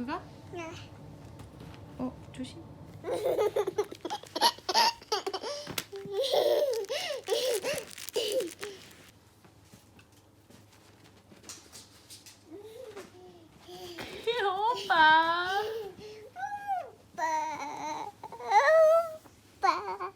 마스크가? 네. 조심. 오빠. 오빠.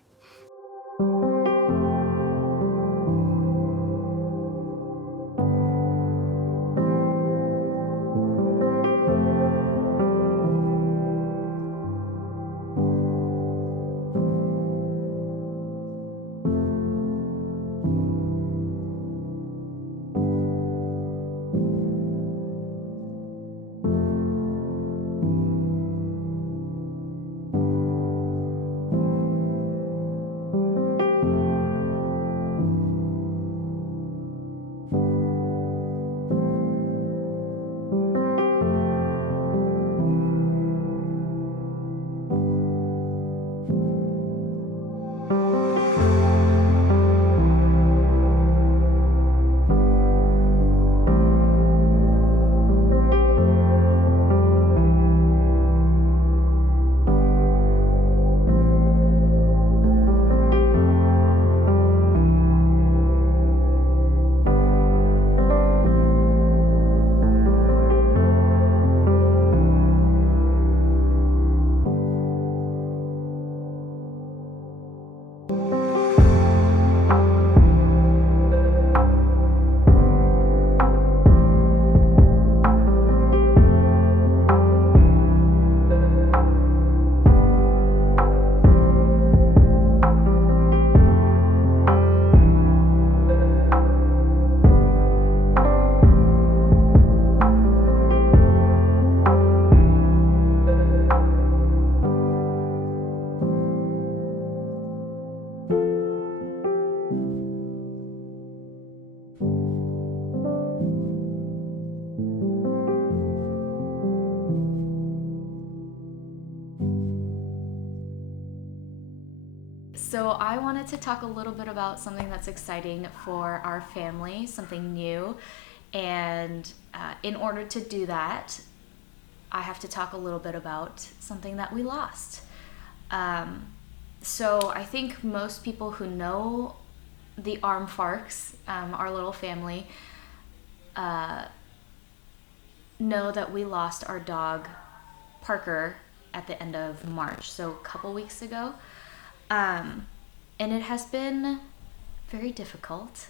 So I wanted to talk a little bit about something that's exciting for our family, something new. And in order to do that, I have to talk a little bit about something that we lost. So I think most people who know the Armfarks, our little family, know that we lost our dog, Parker, at the end of March, so a couple weeks ago. And it has been very difficult,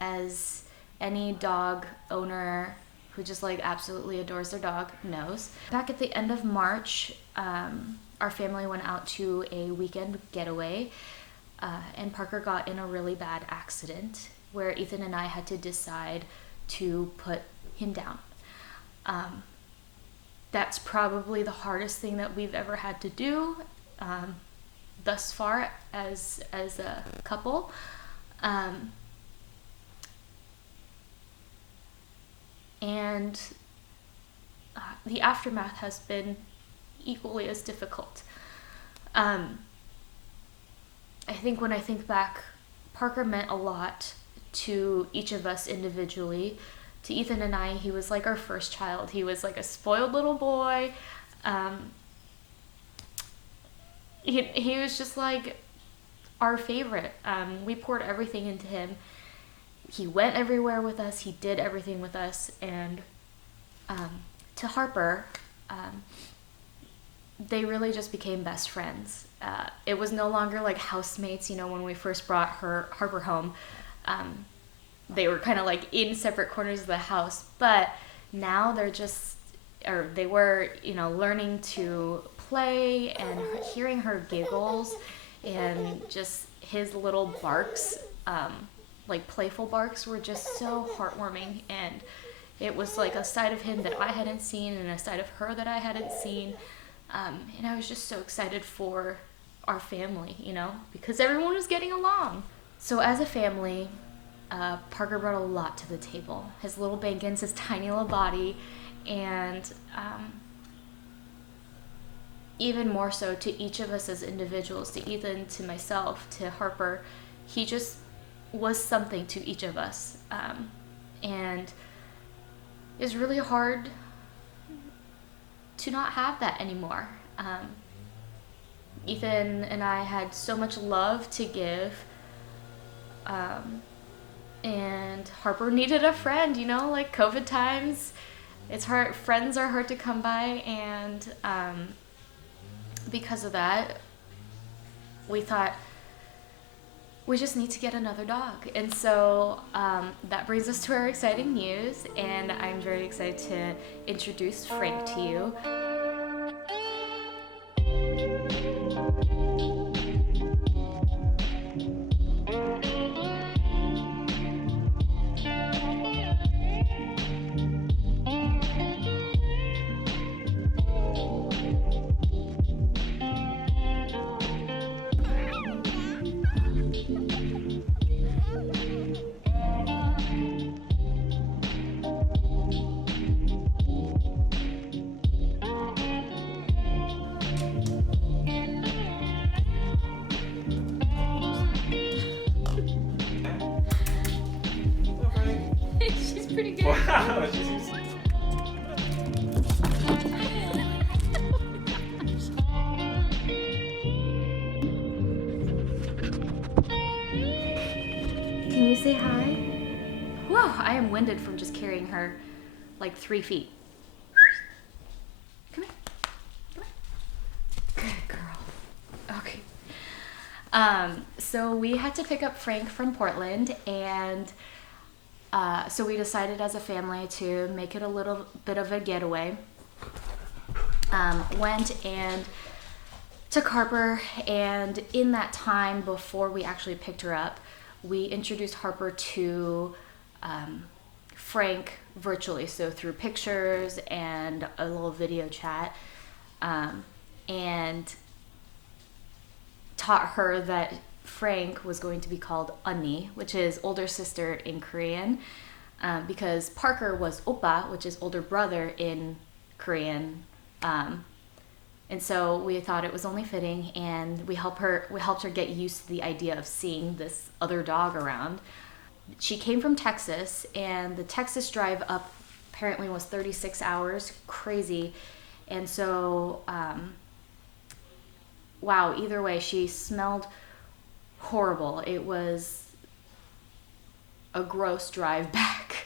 as any dog owner who just like absolutely adores their dog knows. Back at the end of March, our family went out to a weekend getaway, and Parker got in a really bad accident where Ethan and I had to decide to put him down. That's probably the hardest thing that we've ever had to do thus far as a couple. And the aftermath has been equally as difficult. I think when I think back, Parker meant a lot to each of us individually. To Ethan and I, he was like our first child. He was like a spoiled little boy. He was just like our favorite. We poured everything into him. He went everywhere with us. He did everything with us. And to Harper, they really just became best friends. It was no longer like housemates. You know, when we first brought Harper home, they were kind of like in separate corners of the house. But now they were, you know, learning to play, and hearing her giggles and just his little barks, like playful barks, were just so heartwarming. And it was like a side of him that I hadn't seen and a side of her that I hadn't seen. And I was just so excited for our family, you know, because everyone was getting along. So as a family, Parker brought a lot to the table. His little bankins, his tiny little body, and even more so to each of us as individuals, to Ethan, to myself, to Harper. He just was something to each of us. And it's really hard to not have that anymore. Ethan and I had so much love to give, and Harper needed a friend, you know, like COVID times. It's hard, friends are hard to come by, and because of that, we thought we just need to get another dog. And so that brings us to our exciting news, and I'm very excited to introduce Frank to you. She's pretty good. Wow, she seems... Can you say hi? Whoa, I am winded from just carrying her like 3 feet. Come here. Come here. Good girl. Okay. So we had to pick up Frank from Portland, and so we decided as a family to make it a little bit of a getaway. Went and took Harper, and in that time before we actually picked her up, we introduced Harper to Frank virtually, so through pictures and a little video chat, and taught her that Frank was going to be called 언니, which is older sister in Korean, because Parker was Oppa, which is older brother in Korean. And so we thought it was only fitting, and we helped her get used to the idea of seeing this other dog around. She came from Texas, and the Texas drive up apparently was 36 hours, crazy. And so, wow, either way, she smelled horrible. It was a gross drive back.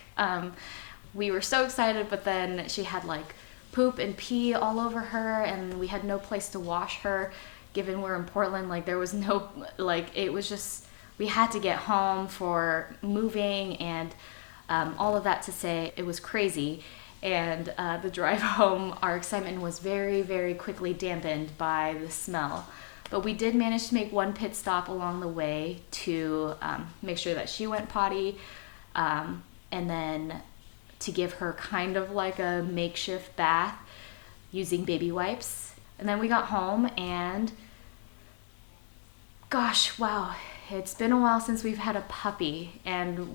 We were so excited, but then she had like poop and pee all over her, and we had no place to wash her, given we're in Portland. Like, there was no, like, it was just, we had to get home for moving, and all of that to say it was crazy. And the drive home, our excitement was very, very quickly dampened by the smell. But we did manage to make one pit stop along the way to make sure that she went potty, and then to give her kind of like a makeshift bath using baby wipes. And then we got home, and gosh, wow, it's been a while since we've had a puppy. And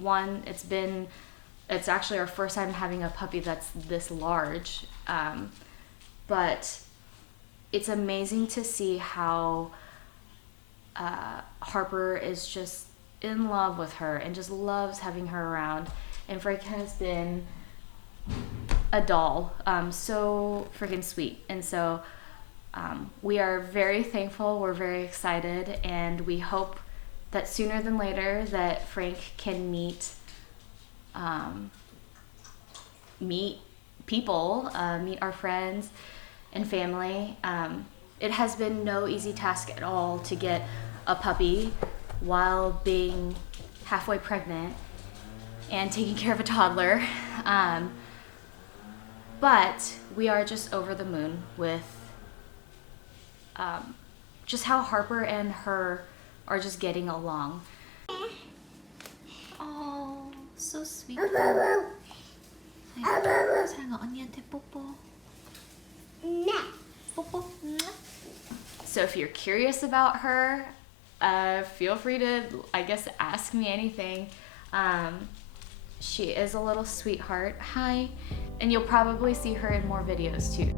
it's actually our first time having a puppy that's this large. But it's amazing to see how Harper is just in love with her and just loves having her around. And Frank has been a doll, so freaking sweet. And so we are very thankful, we're very excited, and we hope that sooner than later that Frank can meet people, meet our friends and family. It has been no easy task at all to get a puppy while being halfway pregnant and taking care of a toddler. But we are just over the moon with just how Harper and her are just getting along. Oh, so sweet. 사랑아, 언니한테 뽀뽀. 뽀뽀. So if you're curious about her, feel free to, I guess, ask me anything. She is a little sweetheart. Hi. And you'll probably see her in more videos too.